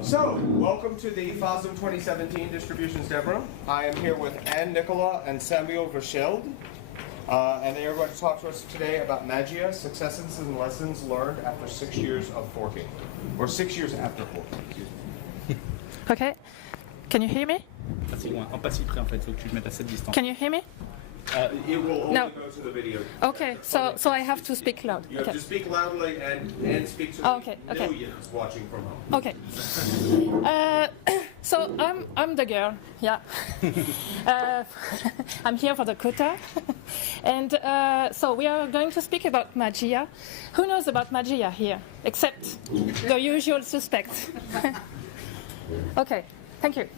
So, welcome to the FOSDEM 2017 Distributions Dev Room. I am here with Anne Nicola and Samuel Verschild, and they are going to talk to us today about Mageia, successes and lessons learned after 6 years of forking, or 6 years after forking, excuse me. Okay, can you hear me? Pas si loin, pas si près en fait, faut que tu le mettes à cette distance. Can you hear me? It will only No. go to the video. Okay, so I have to speak loud. You have Okay. to speak loudly and speak to the Okay. millions watching from home. Okay. So I'm the girl, yeah. I'm here for the quota. And so we are going to speak about Mageia. Who knows about Mageia here, except the usual suspects? Okay, thank you.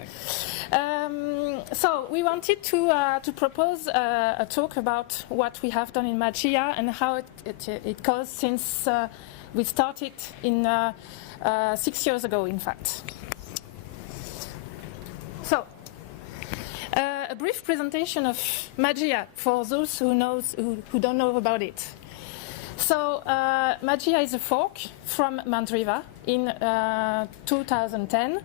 So we wanted to propose a talk about what we have done in Mageia and how it goes since we started in 6 years ago, in fact. So, a brief presentation of Mageia for those who don't know about it. So, Mageia is a fork from Mandriva in 2010,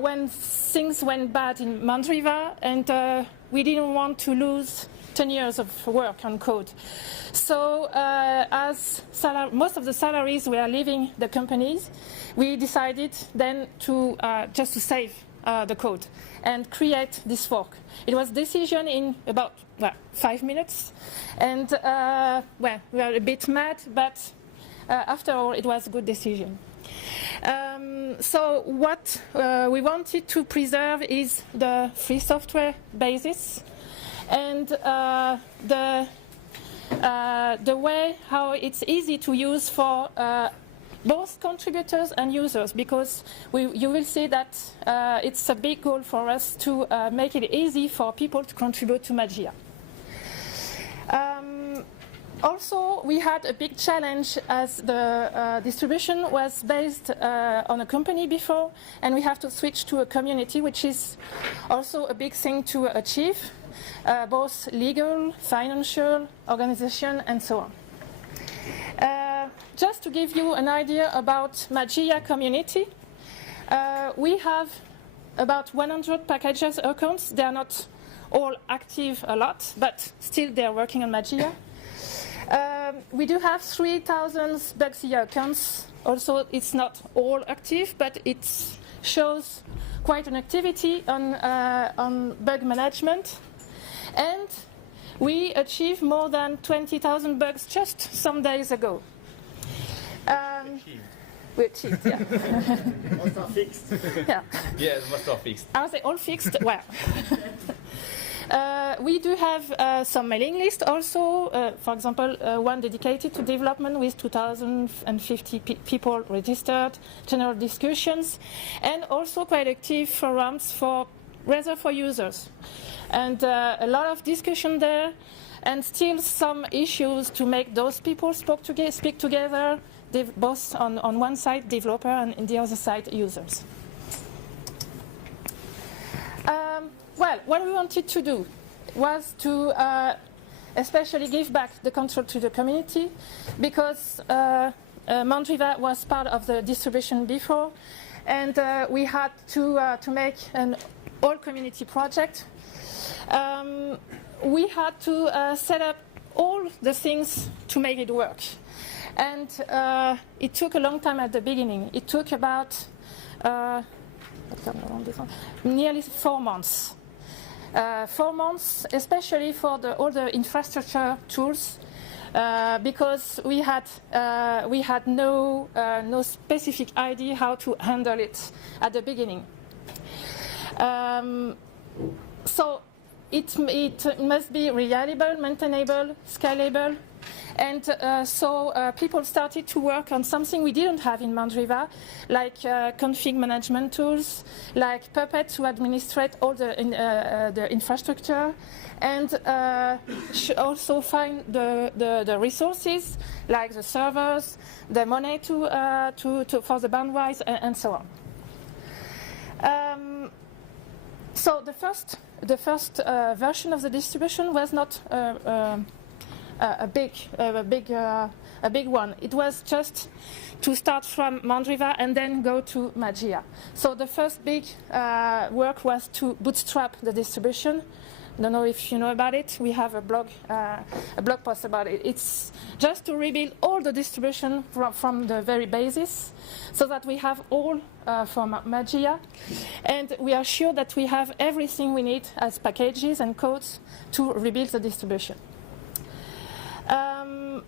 when things went bad in Mandriva and we didn't want to lose 10 years of work on code. So as most of the salaries were leaving the companies, we decided then to just to save the code and create this fork. It was a decision in about 5 minutes, and we were a bit mad, but after all, it was a good decision. So what we wanted to preserve is the free software basis and the way how it's easy to use for both contributors and users, because you will see that it's a big goal for us to make it easy for people to contribute to Mageia. Also, we had a big challenge as the distribution was based on a company before, and we have to switch to a community, which is also a big thing to achieve, both legal, financial, organization, and so on. Just to give you an idea about Mageia community, we have about 100 packages accounts. They are not all active a lot, but still they are working on Mageia. We do have 3,000 Mageia accounts. Also, it's not all active, but it shows quite an activity on bug management. And we achieved more than 20,000 bugs just some days ago. We achieved, yeah. Most are fixed. Yeah. Yeah, most are fixed. Are they all fixed? Well. We do have some mailing list also, for example, one dedicated to development with 2,050 people registered, general discussions, and also quite active forums rather for users. And a lot of discussion there, and still some issues to make those people speak together, both on one side developer and on the other side users. Well, what we wanted to do was to especially give back the control to the community, because Mandriva was part of the distribution before, and we had to make an all-community project. We had to set up all the things to make it work. And it took a long time at the beginning. It took about nearly 4 months. 4 months, especially for all the infrastructure tools, because we had no specific idea how to handle it at the beginning. So it must be reliable, maintainable, scalable. And so people started to work on something we didn't have in Mandriva, like config management tools, like Puppet to administrate all the infrastructure, and also find the resources, like the servers, the money for the bandwidth, and so on. So the first version of the distribution was not a big one. It was just to start from Mandriva and then go to Mageia. So the first big work was to bootstrap the distribution. I don't know if you know about it. We have a blog post about it. It's just to rebuild all the distribution from the very basis, so that we have all from Mageia, and we are sure that we have everything we need as packages and codes to rebuild the distribution. And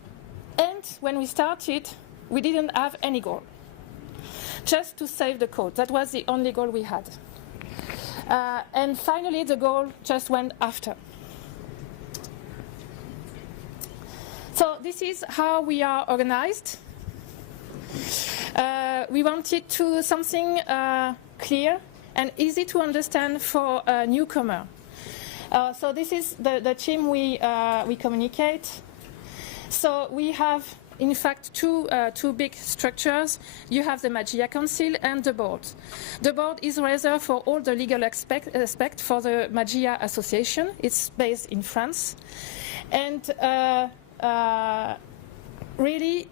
when we started, we didn't have any goal, just to save the code. That was the only goal we had. And finally, the goal just went after. So this is how we are organized. We wanted to something clear and easy to understand for a newcomer. So this is the team we communicate. So we have, in fact, two big structures. You have the Mageia Council and the board. The board is reserved for all the legal aspect for the Mageia Association. It's based in France. And really,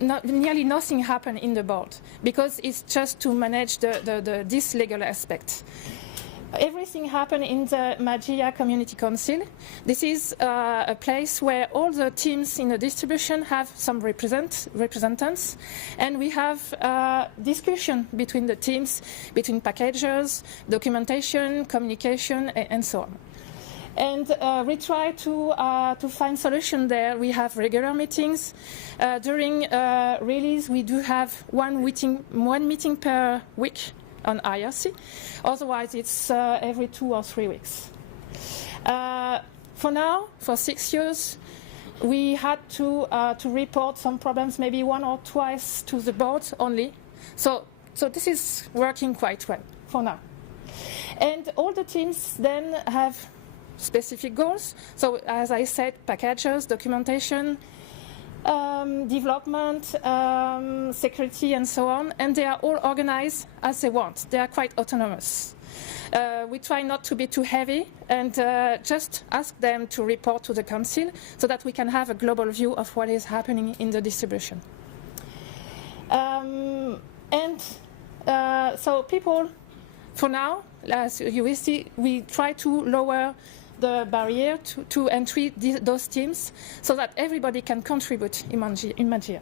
nearly nothing happened in the board, because it's just to manage this legal aspect. Everything happened in the Mageia Community Council. This is a place where all the teams in the distribution have some representants, and we have discussion between the teams, between packagers, documentation, communication, and so on. And we try to find solution there. We have regular meetings. During release, we do have one meeting per week on IRC. Otherwise, it's every 2 or 3 weeks. For now, for 6 years, we had to report some problems maybe 1 or twice to the board only. So this is working quite well for now. And all the teams then have specific goals. So as I said, packagers, documentation, development, security, and so on, and they are all organized as they want. They are quite autonomous. We try not to be too heavy and just ask them to report to the council so that we can have a global view of what is happening in the distribution. So people, for now, as you will see, we try to lower the barrier to entry those teams so that everybody can contribute in Mageia.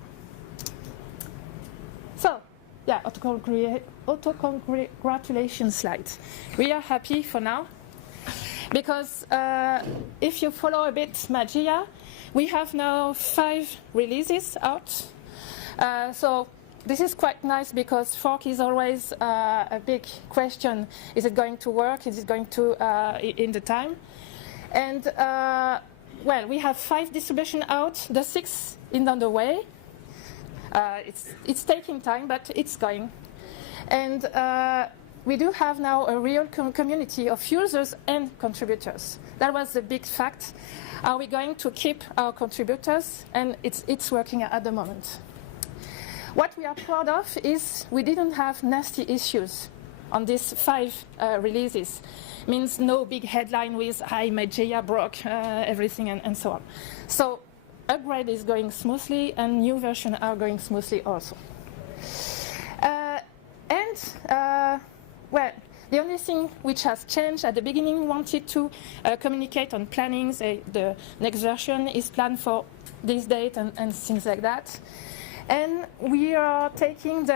So, yeah, auto-congratulation slide. We are happy for now because if you follow a bit Mageia, we have now 5 releases out. So this is quite nice because fork is always a big question. Is it going to work? Is it going to in the time? And well, we have 5 distribution out. The 6th is on the way. It's taking time, but it's going. And we do have now a real community of users and contributors. That was the big fact. Are we going to keep our contributors? And it's working at the moment. What we are proud of is we didn't have nasty issues on these 5 releases. Means no big headline with "Hi, Mageia broke everything" and so on. So upgrade is going smoothly, and new versions are going smoothly also. Well, the only thing which has changed at the beginning, we wanted to communicate on planning. The next version is planned for this date and things like that. And we are taking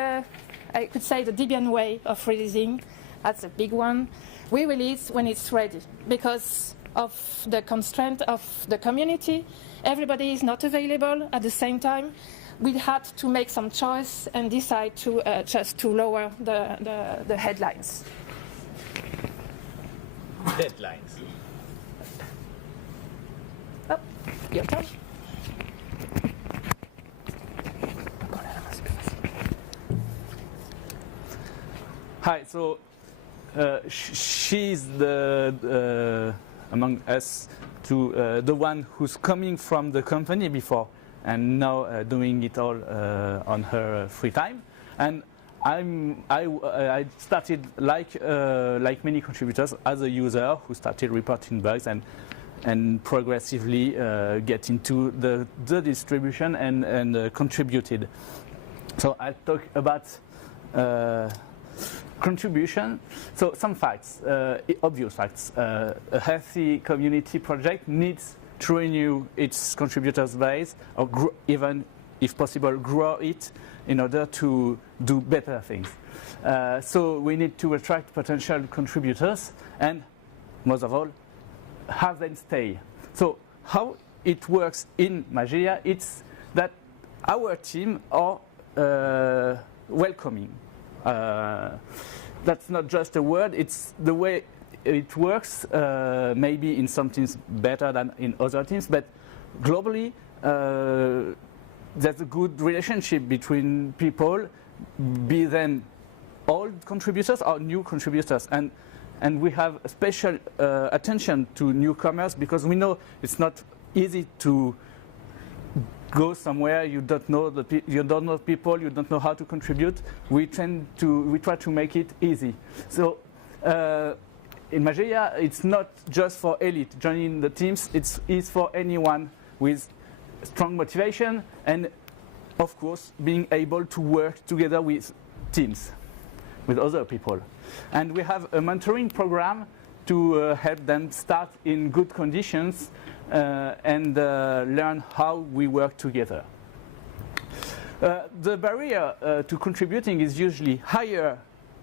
I could say, the Debian way of releasing. That's a big one. We release when it's ready because of the constraint of the community. Everybody is not available at the same time. We had to make some choice and decide to just to lower the headlines. Deadlines. Oh, your turn. Hi, so she's among us the one who's coming from the company before and now doing it all on her free time. And I started like many contributors as a user who started reporting bugs, and and progressively get into the distribution and contributed. So I'll talk about contribution. So some facts, obvious facts. A healthy community project needs to renew its contributors base, or even, if possible, grow it in order to do better things. So we need to attract potential contributors and, most of all, have them stay. So how it works in Mageia, it's that our team are welcoming. That's not just a word, it's the way it works, maybe in some teams better than in other teams, but globally there's a good relationship between people, be them old contributors or new contributors. And we have a special attention to newcomers because we know it's not easy to go somewhere you don't know people, you don't know how to contribute. We try to make it easy. So in Mageia, it's not just for elite joining the teams. It's for anyone with strong motivation and, of course, being able to work together with teams, with other people. And we have a mentoring program to help them start in good conditions and learn how we work together. The barrier to contributing is usually higher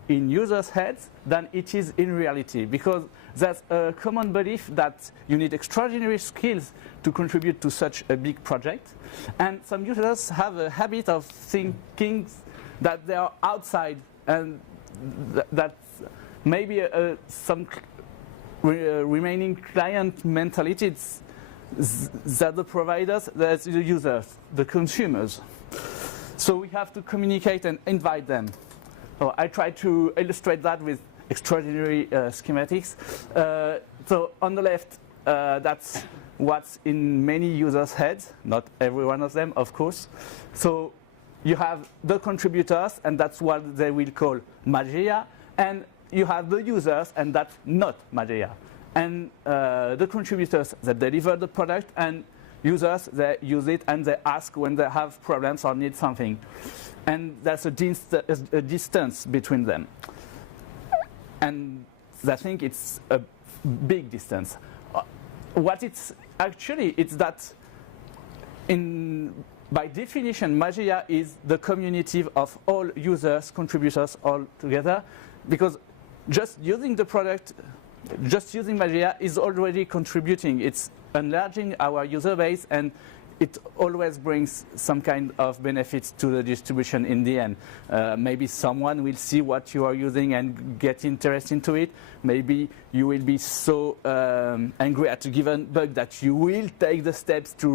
in users' heads than it is in reality, because there's a common belief that you need extraordinary skills to contribute to such a big project. And some users have a habit of thinking that they are outside and that maybe some remaining client mentality that the providers, that's the users, the consumers. So we have to communicate and invite them. So I try to illustrate that with extraordinary schematics. So on the left, that's what's in many users' heads, not every one of them, of course. So you have the contributors, and that's what they will call Mageia, and you have the users, and that's not Mageia. And the contributors that deliver the product, and users that use it and they ask when they have problems or need something. And there's a distance between them. And I think it's a big distance. What it's actually, it's that by definition, Mageia is the community of all users, contributors all together, because just using the product, just using Mageia is already contributing. It's enlarging our user base, and it always brings some kind of benefits to the distribution in the end. Maybe someone will see what you are using and get interested into it. Maybe you will be so angry at a given bug that you will take the steps to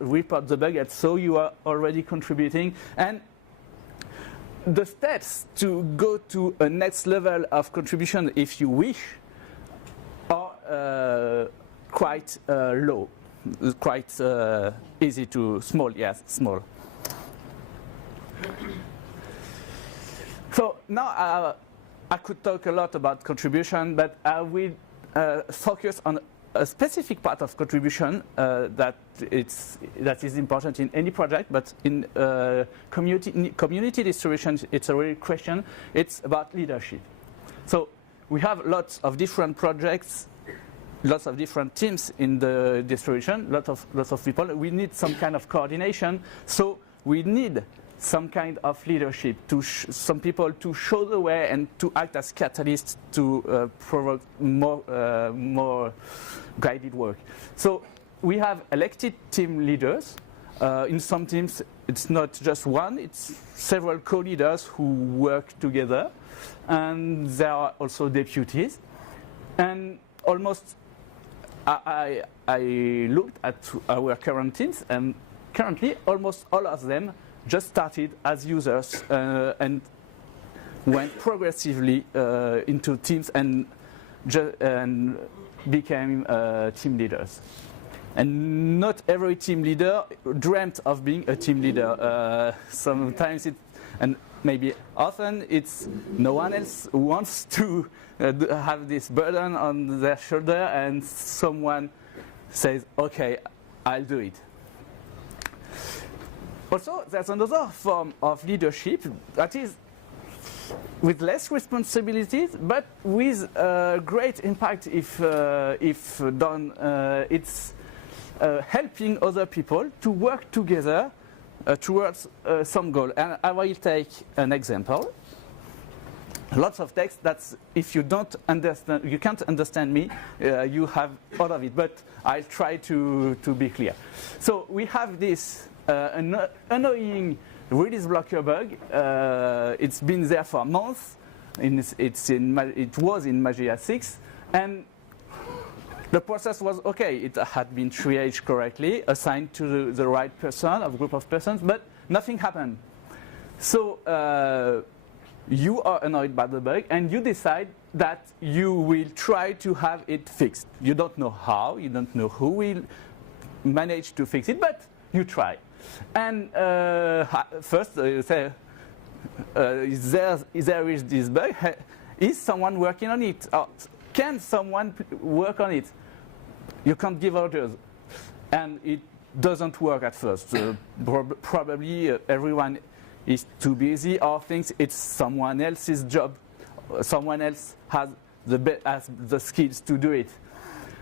report the bug, and so you are already contributing. And the steps to go to a next level of contribution, if you wish, are quite low. Quite easy to small, yes, small. So now I could talk a lot about contribution, but I will focus on a specific part of contribution that is important in any project, but in community distribution, it's a real question. It's about leadership. So we have lots of different projects, lots of different teams in the distribution, lots of people. We need some kind of coordination, so we need some kind of leadership, some people to show the way and to act as catalysts to provoke more guided work. So we have elected team leaders. In some teams, it's not just one, it's several co-leaders who work together, and there are also deputies. And almost I looked at our current teams, and currently almost all of them just started as users and went progressively into teams and became team leaders. And not every team leader dreamt of being a team leader. Sometimes and maybe often it's no one else who wants to have this burden on their shoulder, and someone says, okay, I'll do it. Also, there's another form of leadership that is with less responsibilities, but with great impact if done. It's helping other people to work together towards some goal. And I will take an example. Lots of text. That's if you don't understand, you can't understand me. You have all of it, but I'll try to be clear. So we have this annoying release blocker bug. It's been there for months. It was in Mageia 6, and the process was okay. It had been triaged correctly, assigned to the right person, a group of persons, but nothing happened. So you are annoyed by the bug, and you decide that you will try to have it fixed. You don't know how, you don't know who will manage to fix it, but you try. And first you say, there is this bug. Is someone working on it? Or can someone work on it? You can't give orders. And it doesn't work at first. Probably everyone is too busy or thinks it's someone else's job. Someone else has the skills to do it.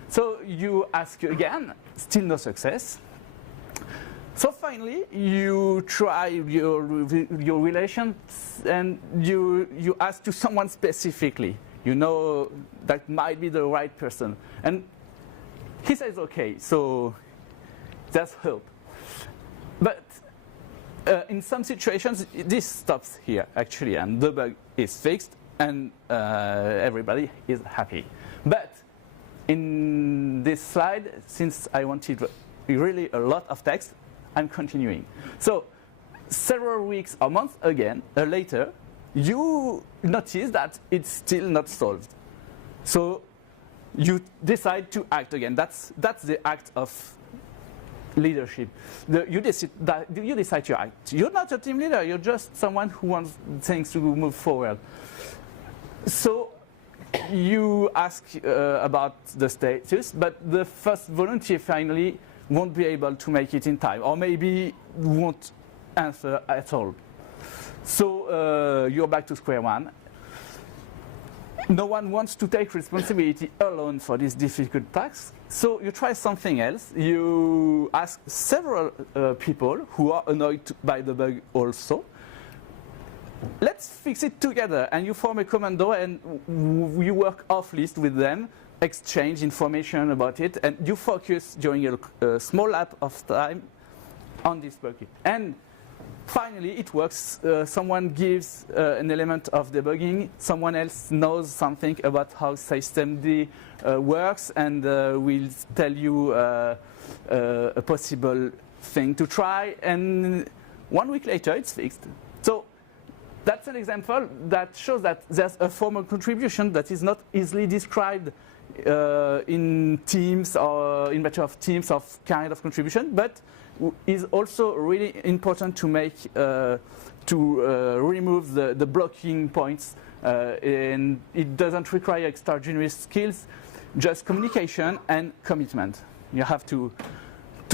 So you ask again, still no success. So finally, you try your relations and you ask to someone specifically. You know that might be the right person. And he says, okay, so there's hope. But in some situations, this stops here, actually, and the bug is fixed, and everybody is happy. But in this slide, since I wanted really a lot of text, I'm continuing. So several weeks or months again later, you notice that it's still not solved. So you decide to act again. That's the act of leadership. You decide to act. You're not a team leader. You're just someone who wants things to move forward. So you ask about the status, but the first volunteer finally won't be able to make it in time, or maybe won't answer at all. So you're back to square one. No one wants to take responsibility alone for this difficult task, so you try something else. You ask several people who are annoyed by the bug also. Let's fix it together, and you form a commando, and you work off list with them, exchange information about it, and you focus during a small lap of time on this bucket. And finally, it works. Someone gives an element of debugging. Someone else knows something about how systemd works, and will tell you a possible thing to try. And 1 week later, it's fixed. So that's an example that shows that there's a formal contribution that is not easily described in teams or in matter of teams of kind of contribution, but is also really important to make remove the blocking points, and it doesn't require extraordinary skills, just communication and commitment. You have to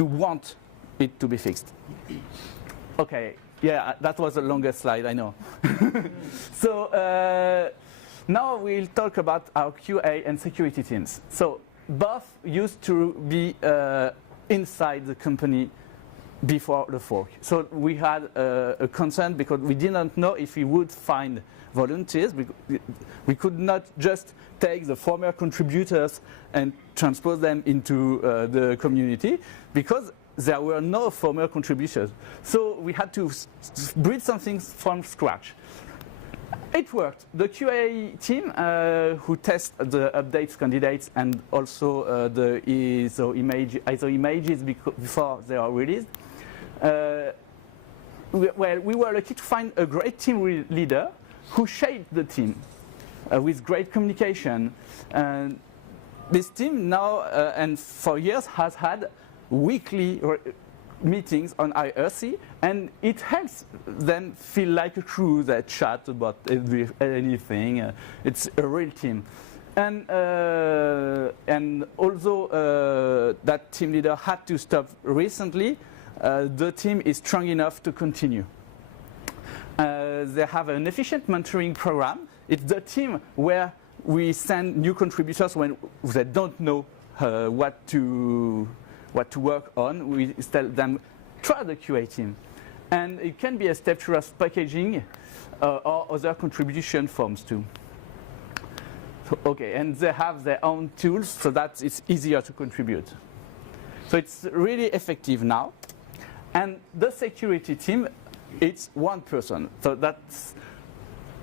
want it to be fixed. Okay, yeah, that was the longest slide, I know. So now we'll talk about our QA and security teams. So both used to be inside the company before the fork. So we had a concern because we didn't know if we would find volunteers. We could not just take the former contributors and transpose them into the community because there were no former contributors. So we had to build something from scratch. It worked. The QA team who test the updates candidates and also the ISO images before they are released. We were lucky to find a great team leader who shaped the team with great communication. This team now and for years has had weekly meetings on IRC, and it helps them feel like a crew that chat about anything. It's a real team. And although that team leader had to stop recently, the team is strong enough to continue. They have an efficient mentoring program. It's the team where we send new contributors when they don't know what to work on. We tell them, try the QA team. And it can be a step towards packaging or other contribution forms too. So, okay, and they have their own tools so that it's easier to contribute. So it's really effective now. And the security team, it's one person. So that's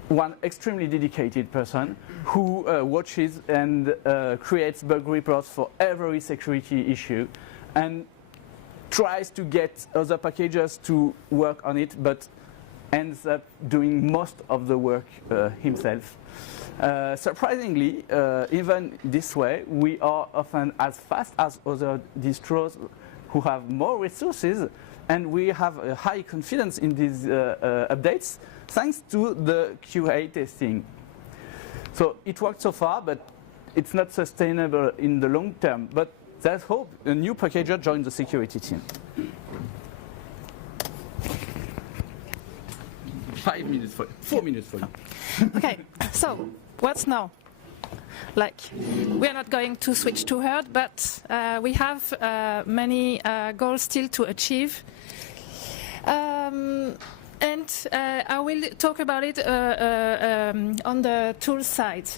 one extremely dedicated person who watches and creates bug reports for every security issue and tries to get other packages to work on it, but ends up doing most of the work himself. Surprisingly, even this way, we are often as fast as other distros who have more resources, and we have a high confidence in these updates thanks to the QA testing. So it worked so far, but it's not sustainable in the long term. But there's hope a new packager joins the security team. 5 minutes for you. 4 minutes for you. Okay, so what's now? Like, we are not going to switch too hard, but we have many goals still to achieve. And I will talk about it on the tools side.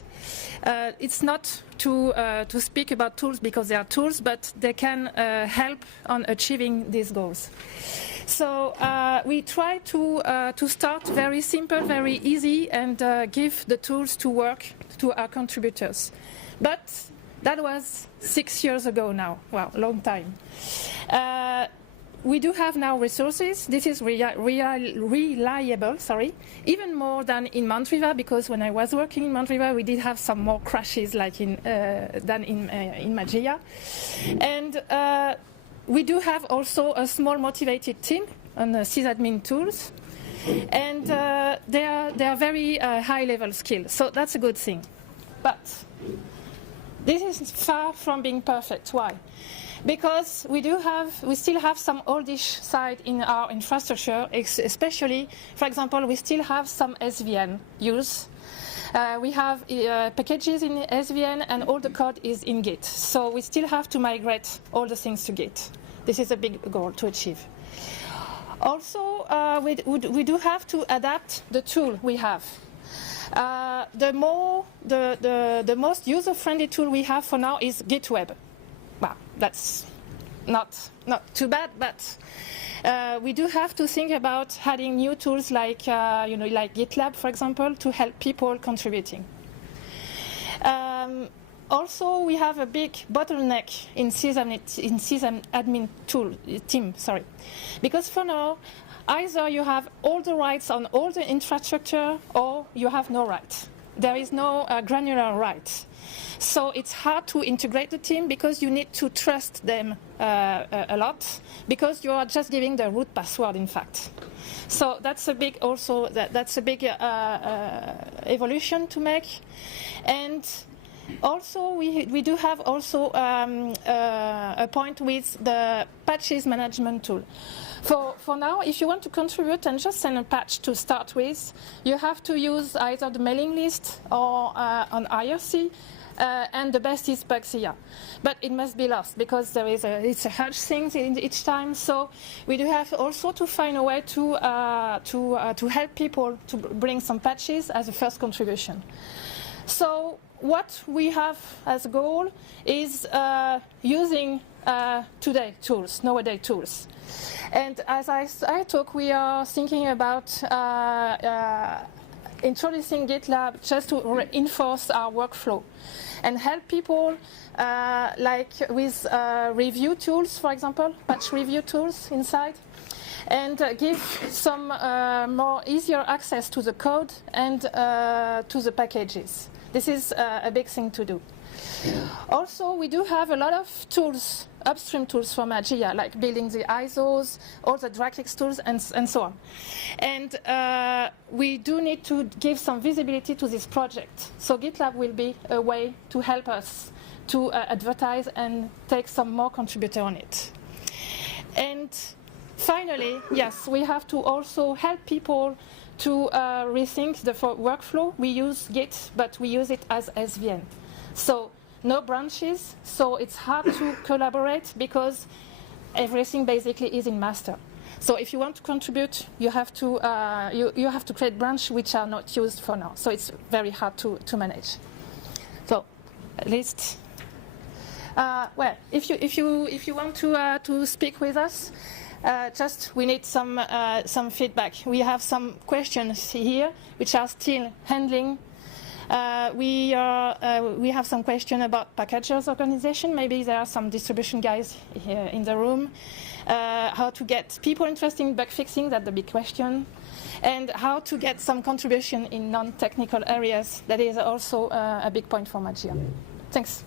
It's not to speak about tools because they are tools, but they can help on achieving these goals. So we try to start very simple, very easy, and give the tools to work to our contributors. But that was 6 years ago now. Wow, long time. We do have now resources. This is reliable, even more than in Mantriva, because when I was working in Mantriva, we did have some more crashes like than in Mageia. And we do have also a small motivated team on the sysadmin tools. And they are very high-level skills, so that's a good thing. But this is far from being perfect. Why? Because we still have some oldish side in our infrastructure, especially, for example, we still have some SVN use. We have packages in SVN and all the code is in Git. So we still have to migrate all the things to Git. This is a big goal to achieve. Also, we do have to adapt the tool we have. The most user-friendly tool we have for now is GitWeb. Well, that's not too bad, but we do have to think about adding new tools like like GitLab, for example, to help people contributing. Also, we have a big bottleneck in sysadmin team, because for now, either you have all the rights on all the infrastructure, or you have no rights. There is no granular right. So it's hard to integrate the team because you need to trust them a lot, because you are just giving the root password, in fact. So that's a big evolution to make. And also, we do have also a point with the patches management tool. For now, if you want to contribute and just send a patch to start with, you have to use either the mailing list or on IRC, and the best is Mageia. But it must be lost because it's a huge thing each time. So we do have also to find a way to help people to bring some patches as a first contribution. So what we have as a goal is using nowadays tools. And as I talk, we are thinking about introducing GitLab just to reinforce our workflow and help people like with review tools, for example, patch review tools inside. and give some more easier access to the code and to the packages. This is a big thing to do. Also, we do have a lot of tools, upstream tools for Mageia, like building the ISOs, all the DragX tools, and so on. And we do need to give some visibility to this project. So GitLab will be a way to help us to advertise and take some more contributor on it. And finally, yes, we have to also help people to rethink the workflow. We use Git, but we use it as SVN. So no branches, so it's hard to collaborate because everything basically is in master. So if you want to contribute, you have to you have to create branches which are not used for now. So it's very hard to manage. So at least, well, if you want to speak with us, just we need some feedback. We have some questions here which are still handling. We have some question about packagers organization. Maybe there are some distribution guys here in the room. How to get people interested in bug fixing, that's the big question. And how to get some contribution in non-technical areas, that is also a big point for Mageia. Thanks.